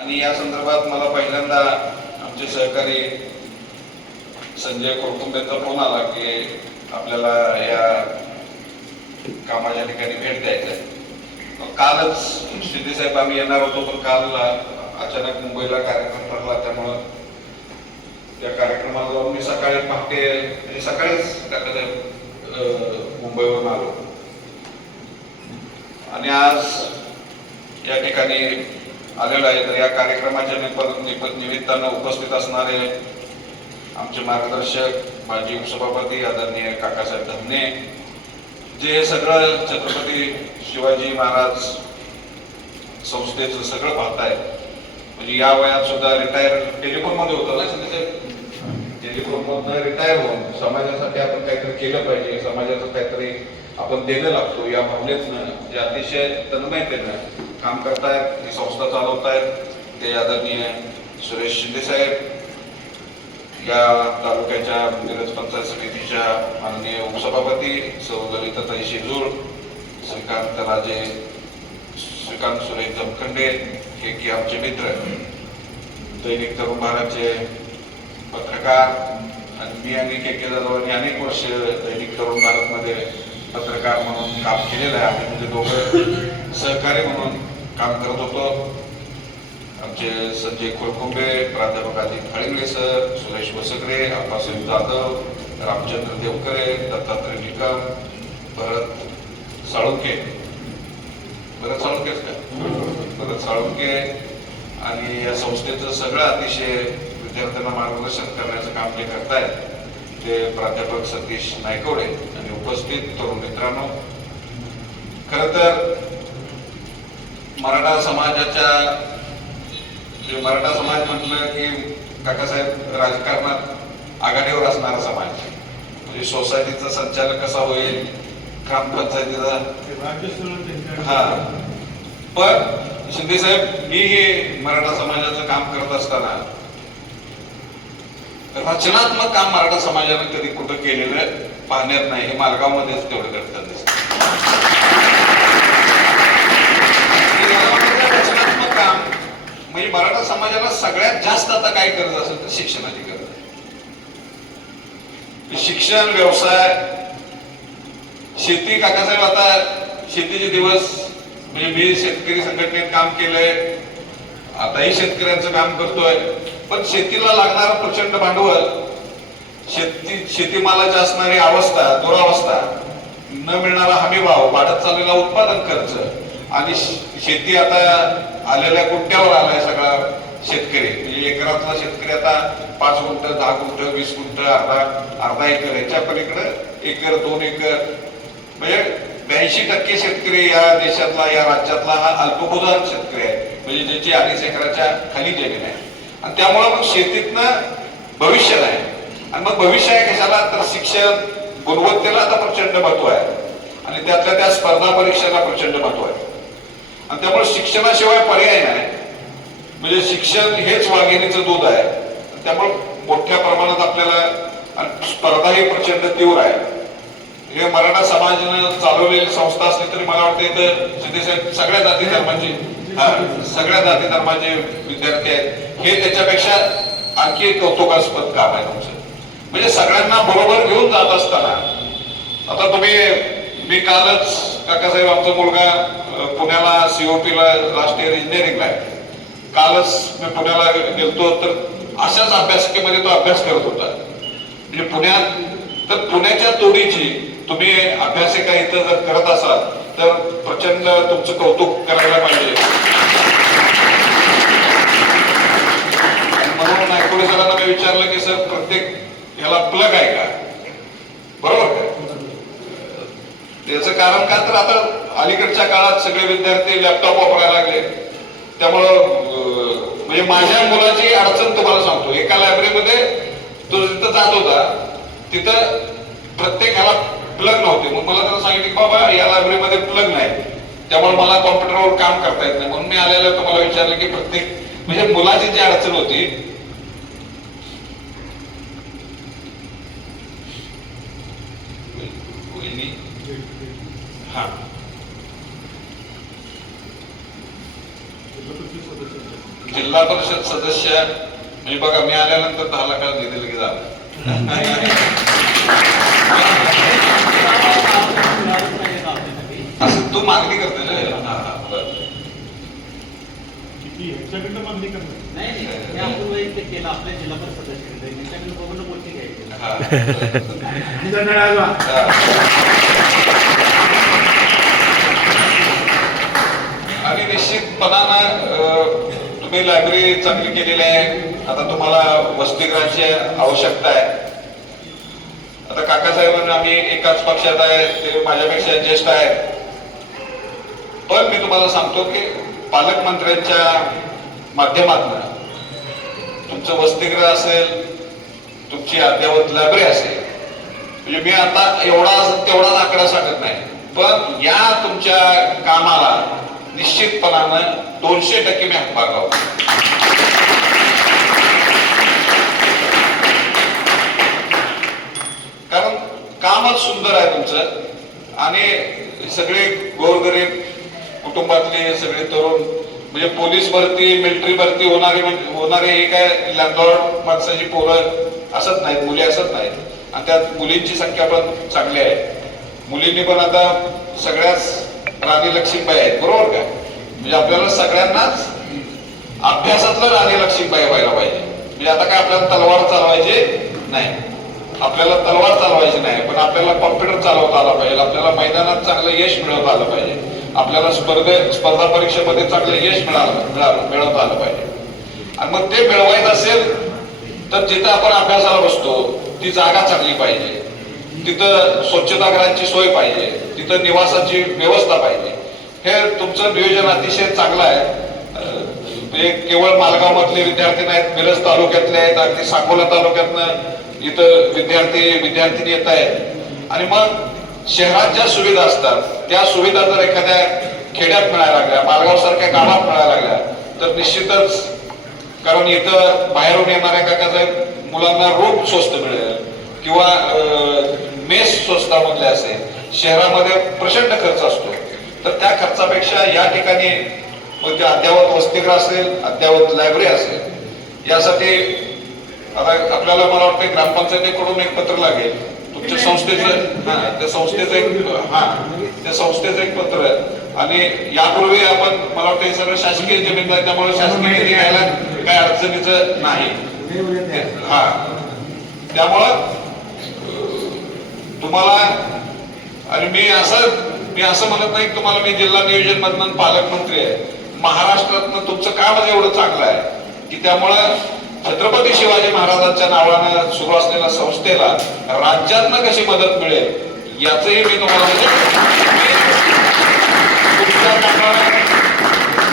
आणि या संदर्भात मला पहिल्यांदा आमचे सहकारी संजय कोळकुंबेंचा फोन आला की आपल्याला या कामाच्या ठिकाणी भेट द्यायचं आहे. कालच शिंदे साहेब आम्ही येणार होतो, पण काल अचानक मुंबईला कार्यक्रम ठरला, त्यामुळं त्या कार्यक्रमाला जाऊन मी सकाळी पहाटे म्हणजे सकाळीच मुंबईवरून आलो आणि आज या ठिकाणी आलेलो आहे. तर या कार्यक्रमाच्या निमित्तानं उपस्थित असणारे आमचे मार्गदर्शक माजी उपसभापती आदरणीय काकासाहेब धमणे, जे सगळं छत्रपती शिवाजी महाराज संस्थेचं सगळं पाहतायत, म्हणजे या वयात सुद्धा रिटायर टेलिफोन मध्ये होतं ना शिंदे, टेलिफोन मधनं रिटायर होऊन समाजासाठी आपण काहीतरी केलं पाहिजे, समाजाचं काहीतरी आपण देणं लागतो या भावनेतनं जे अतिशय तन्मयतेनं काम करतायत, ही संस्था चालवतायत, ते आदरणीय सुरेश शिंदे साहेब, या तालुक्याच्या मिरज पंचायत समितीच्या माननीय उपसभापती सौ ललिताताई शेजूळ, श्रीकांत सुरेश जमखंडे, हे की आमचे मित्र, दैनिक तरुण भारतचे पत्रकार, आणि मी आणि के जाधवांनी अनेक वर्ष दैनिक तरुण भारतमध्ये पत्रकार म्हणून काम केलेलं आहे. आम्ही म्हणजे दोघं सहकारी म्हणून काम करत होतो. आमचे संजय कोळकुंबे, प्राध्यापक अजित खळिंगळे सर, सुरेश वसगरे, आप्पासाहेब जाधव, रामचंद्र देवकरे, दत्तात्रय निकम, भरत साळुंके आणि या संस्थेचं सगळं अतिशय विद्यार्थ्यांना मार्गदर्शन करण्याचं काम जे करतायत ते प्राध्यापक सतीश नायकवडे आणि उपस्थित तरुण मित्रांनो, खरं तर मराठा समाज म्हटलं की काकासाहेब राजकारणात आघाडीवर असणारा समाज, म्हणजे सोसायटीचा संचालक कसा होईल, ग्रामपंचायतीचा, हा. पण शिंदे साहेब, मी हे मराठा समाजाचं काम करत असताना रचनात्मक काम मराठा समाजाने कधी कुठं केलेलं पाहण्यात नाही, हे मालगावमध्येच तेवढं करतात दिसतं. रचनात्मक काम म्हणजे मराठा समाजाला सगळ्यात जास्त आता काय गरज असेल तर शिक्षणाची गरज आहे. शिक्षण, व्यवसाय, शेती. काकासाहेब, आता शेतीचे दिवस, म्हणजे मी शेतकरी संघटनेत काम केलंय, आताही शेतकऱ्यांचं काम करतोय, पण शेतीला लागणारं प्रचंड भांडवल, शेतीमालाची असणारी दुरावस्था, न मिळणारा हमी भाव, वाढत चाललेला उत्पादन खर्च, आणि शेती आता आलेल्या गुंठ्यावर आलाय सगळा शेतकरी, म्हणजे एकरातला शेतकरी आता 5 गुंठ, 10 गुंठ, 20 गुंठ, अर्धा एकर, याच्या पलीकडे एकर, 2 एकर, म्हणजे 82% शेतकरी या देशातला, या राज्यातला हा अल्पभूधारक शेतकरी आहे, म्हणजे ज्याची 2.5 एकराच्या खाली जमीन आहे. आणि त्यामुळे मग शेतीतनं भविष्य नाही. आणि मग भविष्य आहे कशाला, तर शिक्षण, गुणवत्तेला आता प्रचंड महत्व आहे, आणि त्यातल्या त्या स्पर्धा परीक्षेला प्रचंड महत्व आहे. आणि त्यामुळे शिक्षणाशिवाय पर्याय नाही, म्हणजे शिक्षण हेच वाघिणीचं दूध आहे. त्यामुळे मोठ्या प्रमाणात आपल्याला स्पर्धाही प्रचंड तीव्र आहे. हे मराठा समाजानं चालवलेली संस्था असली तरी मला वाटतं इथं शिंदे साहेब सगळ्या जाती धर्माचे विद्यार्थी आहेत, हे त्याच्यापेक्षा आणखी एक कौतुकास्पद काम आहे तुमचं. म्हणजे सगळ्यांना बरोबर घेऊन जात असताना, आता मी कालच, काकासाहेब आमचा मुलगा पुण्याला COP ला लास्ट इयर इंजिनिअरिंगला आहे, कालच मी पुण्याला गेलतो, तर अशाच अभ्यासिकेमध्ये तो अभ्यास करत होता. म्हणजे पुण्याच्या तोडीची तुम्ही अभ्यासिका इथं जर करत असाल तर प्रचंड तुमचं कौतुक करायला पाहिजे. म्हणून नायकोडे सरांना मी विचारलं की सर, प्रत्येक याला प्लग आहे का, बरोबर का? त्याचं कारण का, तर आता अलीकडच्या काळात सगळे विद्यार्थी लॅपटॉप वापरायला लागले, त्यामुळं म्हणजे माझ्या मुलाची अडचण तुम्हाला सांगतो. एका लायब्ररीमध्ये तो जिथं जात होता तिथं प्रत्येकाला प्लग नव्हते. मग मला त्याला सांगितलं की बाबा या लायब्ररीमध्ये प्लग नाही, त्यामुळे मला कॉम्प्युटरवर काम करता येत नाही. म्हणून मी आलेलं तुम्हाला विचारलं की प्रत्येक म्हणजे मुलाची जी अडचण होती, जिल्हा परिषद सदस्य म्हणजे बघा, मी आल्यानंतर 10 लाखाला निधी लगेच झाला. असं तू मागणी करते ना. मागणी करणार नाही, आपण वैयक्तिक केलं आपल्या जिल्हा परिषद सदस्य त्यांच्याकडे बघून बोलती घ्यायची. आणि निश्चितपणानं तुम्ही लायब्ररी चांगली केलेली आहे. आता तुम्हाला वसतिगृहाची आवश्यकता आहे. आता काकासाहेबांना आम्ही एकाच पक्षात आहे, ते माझ्यापेक्षा ज्येष्ठ आहे. पण मी तुम्हाला सांगतो की पालकमंत्र्यांच्या माध्यमातून तुमचं वसतिगृह असेल, तुमची अद्ययावत लायब्ररी असेल, म्हणजे मी आता तेवढाच आकडा सांगत नाही, पण या तुमच्या कामाला निश्चितपणानं 200% मी हातभार लावतो. कारण कामच सुंदर आहे तुमचं. आणि सगळे गोरगरीब कुटुंबातले सगळे तरुण म्हणजे पोलीस भरती, मिलिटरी भरती होणारे हे काय लँडलॉर्ड माणसाची पोरं असत नाहीत, मुली असत नाहीत. आणि त्यात मुलींची संख्या पण चांगली आहे. मुलींनी पण आता सगळ्याच राणी लक्ष्मीबाई आहेत, बरोबर काय? म्हणजे आपल्याला सगळ्यांनाच अभ्यासातलं राणी लक्ष्मीबाई व्हायला पाहिजे. म्हणजे आता काय आपल्याला तलवार चालवायची नाही, आपल्याला तलवार चालवायची नाही, पण आपल्याला कॉम्प्युटर चालवता आला पाहिजे, आपल्याला मैदानात चांगलं यश मिळवता आलं पाहिजे, आपल्याला स्पर्धा परीक्षेमध्ये चांगलं यश मिळवता आलं पाहिजे. आणि मग ते मिळवायचं असेल तर जिथं आपण अभ्यासाला बसतो ती जागा चांगली पाहिजे, तिथं स्वच्छतागृहांची सोय पाहिजे, तिथं निवासाची व्यवस्था पाहिजे. हे तुमचं नियोजन अतिशय चांगलं आहे. म्हणजे केवळ मालगाव मधले विद्यार्थी नाहीत, मिरज तालुक्यातले आहेत, अगदी सांगोला तालुक्यातनं इथं विद्यार्थी येत आहेत. आणि मग शहरात ज्या सुविधा असतात त्या सुविधा जर एखाद्या खेड्यात मिळायला लागल्या, मालगाव सारख्या गावात मिळायला लागल्या तर निश्चितच, कारण इथं बाहेरून येणाऱ्या काकासाहेब मुलांना रूम स्वस्त मिळेल किंवा मेस स्वस्तामधले असेल. शहरामध्ये प्रचंड खर्च असतो, तर त्या खर्चापेक्षा या ठिकाणी ते अद्ययावत वसतिगृह असेल, अद्ययावत लायब्ररी असेल, यासाठी आता आपल्याला मला वाटतं ग्रामपंचायतीकडून एक पत्र लागेल तुमच्या संस्थेचं. त्या संस्थेचं एक पत्र आहे. आणि यापूर्वी आपण मला वाटतं हे सगळं शासकीय जमीन आहे, त्यामुळे शासकीय निधी घ्यायला काही अडचणीचं नाही. त्यामुळं तुम्हाला, आणि मी असं म्हणत नाही तुम्हाला मी जिल्हा नियोजन मधून पालकमंत्री आहे, महाराष्ट्रातनं तुमचं कामच एवढं चांगलं आहे की त्यामुळं छत्रपती शिवाजी महाराजांच्या नावानं सुरू असलेल्या संस्थेला राज्यातनं कशी मदत मिळेल याचंही मी तुम्हाला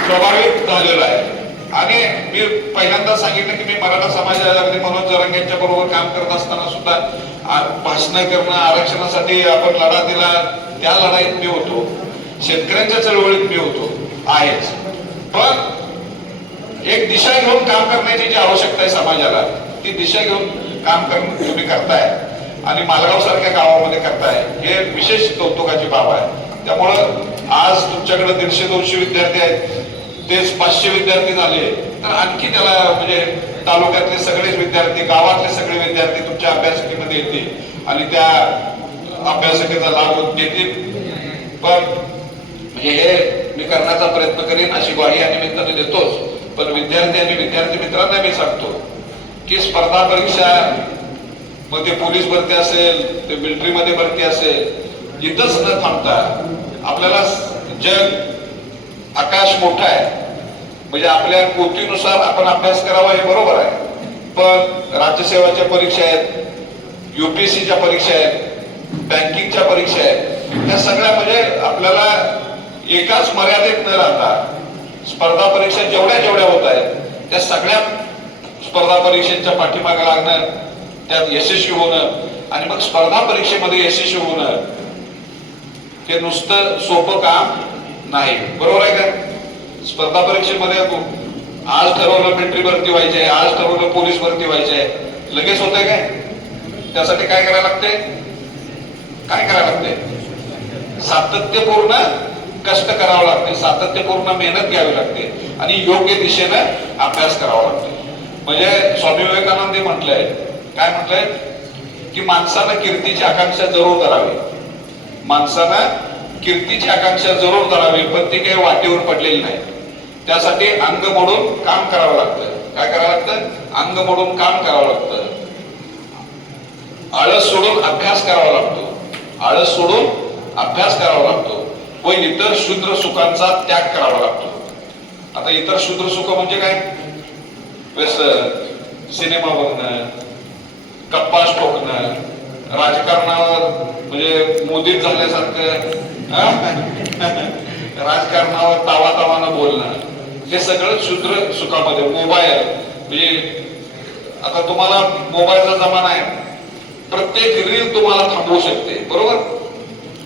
प्रभावित झालेलं आहे. आणि मी पहिल्यांदा सांगितलं की मी मराठा समाजाला अगदी मनोज जरांगेंच्या बरोबर काम करत असताना सुद्धा भाषणं करणं, आरक्षणासाठी आपण लढा दिला, त्या लढाईत मी होतो, शेतकऱ्यांच्या चळवळीत मी होतो आहेच. पण एक दिशा घेऊन काम करण्याची जी आवश्यकता आहे समाजाला, ती दिशा घेऊन काम तुम्ही करताय आणि मालगाव सारख्या गावामध्ये करताय, हे विशेष कौतुकाची बाब आहे. त्यामुळं आज तुमच्याकडे 150-200 विद्यार्थी आहेत, तेच 500 विद्यार्थी झाले तर आणखी त्याला म्हणजे तालुक्यातले सगळेच विद्यार्थी, गावातले सगळे विद्यार्थी तुमच्या अभ्यासिकेमध्ये येतील आणि त्या अभ्यासिकेचा लाभ घेतील. पण हे मी करण्याचा प्रयत्न करेन अशी ग्वाही या निमित्ताने देतोच. पण विद्यार्थी आणि विद्यार्थी मित्रांना मी सांगतो की स्पर्धा परीक्षा मध्ये पोलीस भरती असेल, ते मिलिटरी मध्ये भरती असेल, इथंच न थांबता आपल्याला जग आकाश मोठं आहे, म्हणजे आपल्या कोटीनुसार आपण अभ्यास करावा हे बरोबर आहे. पण राज्यसेवाच्या परीक्षा आहेत, UPSCच्या परीक्षा आहेत, बँकिंगच्या परीक्षा आहेत, त्या सगळ्या म्हणजे आपल्याला एकाच मर्यादेत न राहता स्पर्धा परीक्षा जेवढ्या होत आहेत त्या सगळ्या स्पर्धा परीक्षेच्या पाठीमागे लागणं, त्यात यशस्वी होणं आणि मग स्पर्धा परीक्षेमध्ये यशस्वी होणं हे नुसतं सोपं काम नाही, बरोबर आहे का? स्पर्धा परीक्षेमध्ये आज ठरवलं मिलिटरी भरती व्हायची आहे, आज ठरवलं पोलीस भरती व्हायची आहे, लगेच होतंय काय? त्यासाठी काय करायला लागते? सातत्यपूर्ण कष्ट करावं लागते, सातत्यपूर्ण मेहनत घ्यावी लागते. आणि योग्य दिशेने अभ्यास करावा लागतो. म्हणजे स्वामी विवेकानंद म्हटलंय, काय म्हटलंय की माणसानं कीर्तीची आकांक्षा जरूर करावी, माणसानं कीर्तीची आकांक्षा जरूर करावी, पण ती काही वाटेवर पडलेली नाही. त्यासाठी अंग मोडून काम करावं लागतं. काय करावं लागतं? अंग मोडून काम करावं लागतं. आळस सोडून अभ्यास करावा लागतो, आळस सोडून अभ्यास करावा लागतो व इतर क्षुद्र सुखांचा त्याग करावा लागतो. आता इतर क्षुद्र सुख म्हणजे काय? व्यसन, सिनेमा बघणं, गप्पा ठोकणं, राजकारणावर म्हणजे मोदीत झाल्यासारखं राजकारणावर तावातावानं बोलणं, हे सगळं क्षुद्र सुखामध्ये. मोबाईल म्हणजे आता तुम्हाला मोबाईलचा जमाना आहे, प्रत्येक रील तुम्हाला थांबवू शकते, बरोबर?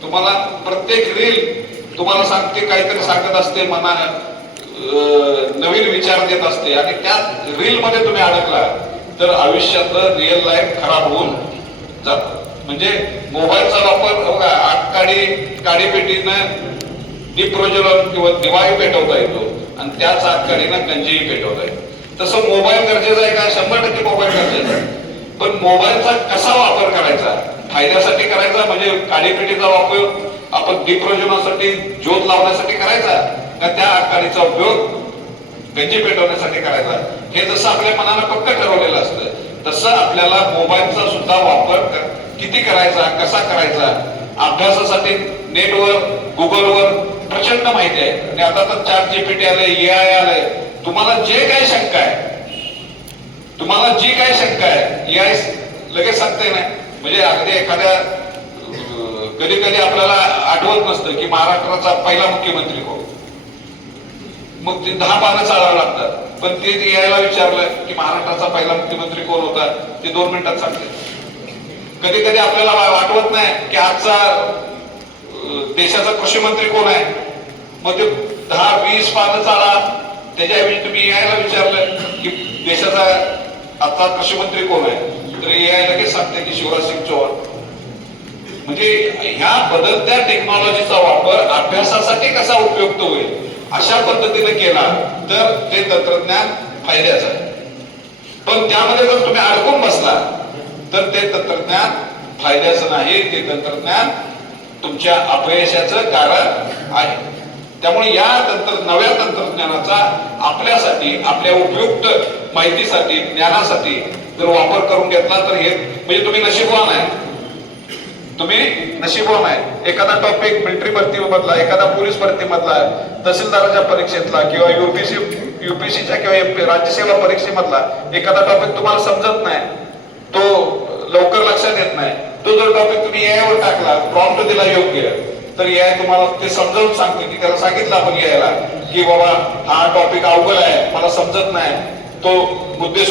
तुम्हाला प्रत्येक रील तुम्हाला सांगते, काहीतरी सांगत असते, मना नवीन विचार देत असते, आणि त्या रील मध्ये तुम्ही अडकला तर आयुष्यातलं रिअल लाईफ खराब होऊन जात. म्हणजे मोबाईलचा वापर बघा, काडीपेटीनं दीप प्रज्वलन किंवा दिवाळी पेटवता येतो आणि त्याच आगकाडीनं गंजीही पेटवता येतो. तसं मोबाईल गरजेचा आहे का? 100% मोबाईल गरजेचा आहे. पण मोबाईलचा कसा वापर करायचा? फायद्यासाठी करायचा, म्हणजे काडीपेटीचा वापर आपण दीप प्रज्वलनासाठी, ज्योत लावण्यासाठी करायचा, का त्या आगकाडीचा उपयोग गंजी पेटवण्यासाठी करायचा? हे जसं आपल्या मनानं पक्क ठरवलेलं असतं, तसं आपल्याला मोबाईलचा सुद्धा वापर किती करायचा, कसा करायचा, अभ्यासासाठी नेटवर, गुगलवर प्रचंड माहिती आहे. आणि आता तर ChatGPT आलंय, AI आलंय. तुम्हाला जे काही शंका आहे, तुम्हाला जी काही शंका आहे, AI लगेच सांगते ना. म्हणजे अगदी एखाद्या कधी कधी आपल्याला आठवत नसतं की महाराष्ट्राचा पहिला मुख्यमंत्री कोण, मग ते 10 पानं चालावं लागतात. पण ते यायला विचारलं की महाराष्ट्राचा पहिला मुख्यमंत्री कोण होता, ते 2 मिनिटात सांगते. कधी कधी आपल्याला आठवत नाही की आजचा देशाचा कृषी मंत्री कोण आहे, मग ते 10-20 पानं चाला. त्याच्याऐवजी तुम्ही यायला विचारलं की देशाचा आजचा कृषी मंत्री कोण आहे, तर यायला लगेच सांगते की शिवराज सिंग चौहान. म्हणजे ह्या बदलत्या टेक्नॉलॉजीचा वापर अभ्यासासाठी कसा उपयुक्त होईल अशा पद्धतीने केला तर ते तंत्रज्ञान फायद्याचं आहे. पण त्यामध्ये जर तुम्ही अडकून बसला तर ते तंत्रज्ञान फायद्याचं नाही, ते तंत्रज्ञान तुमच्या अपयशाचं कारण आहे. त्यामुळे या नव्या तंत्रज्ञानाचा आपल्यासाठी, आपल्या उपयुक्त माहितीसाठी, ज्ञानासाठी जर वापर करून घेतला तर हे म्हणजे तुम्ही नशीबवान आहे, तुम्ही नशीबवान आहे. एखादा टॉपिक मिलिटरी भरती मधला, एखादा पोलीस भरती मधला, तहसीलदाराच्या परीक्षेतला किंवा युपीसीच्या किंवा राज्यसेवा परीक्षेमधला एखादा टॉपिक तुम्हाला समजत नाही, तो लवकर लक्षात येत नाही, तो जर टॉपिक तुम्ही AI वर टाकला, प्रॉम्प्ट दिला योग्य, तर AI तुम्हाला ते समजावून सांगते. की त्याला सांगितलं आपण AI ला की बाबा हा टॉपिक अवघड आहे, मला समजत नाही, तो मुद्दे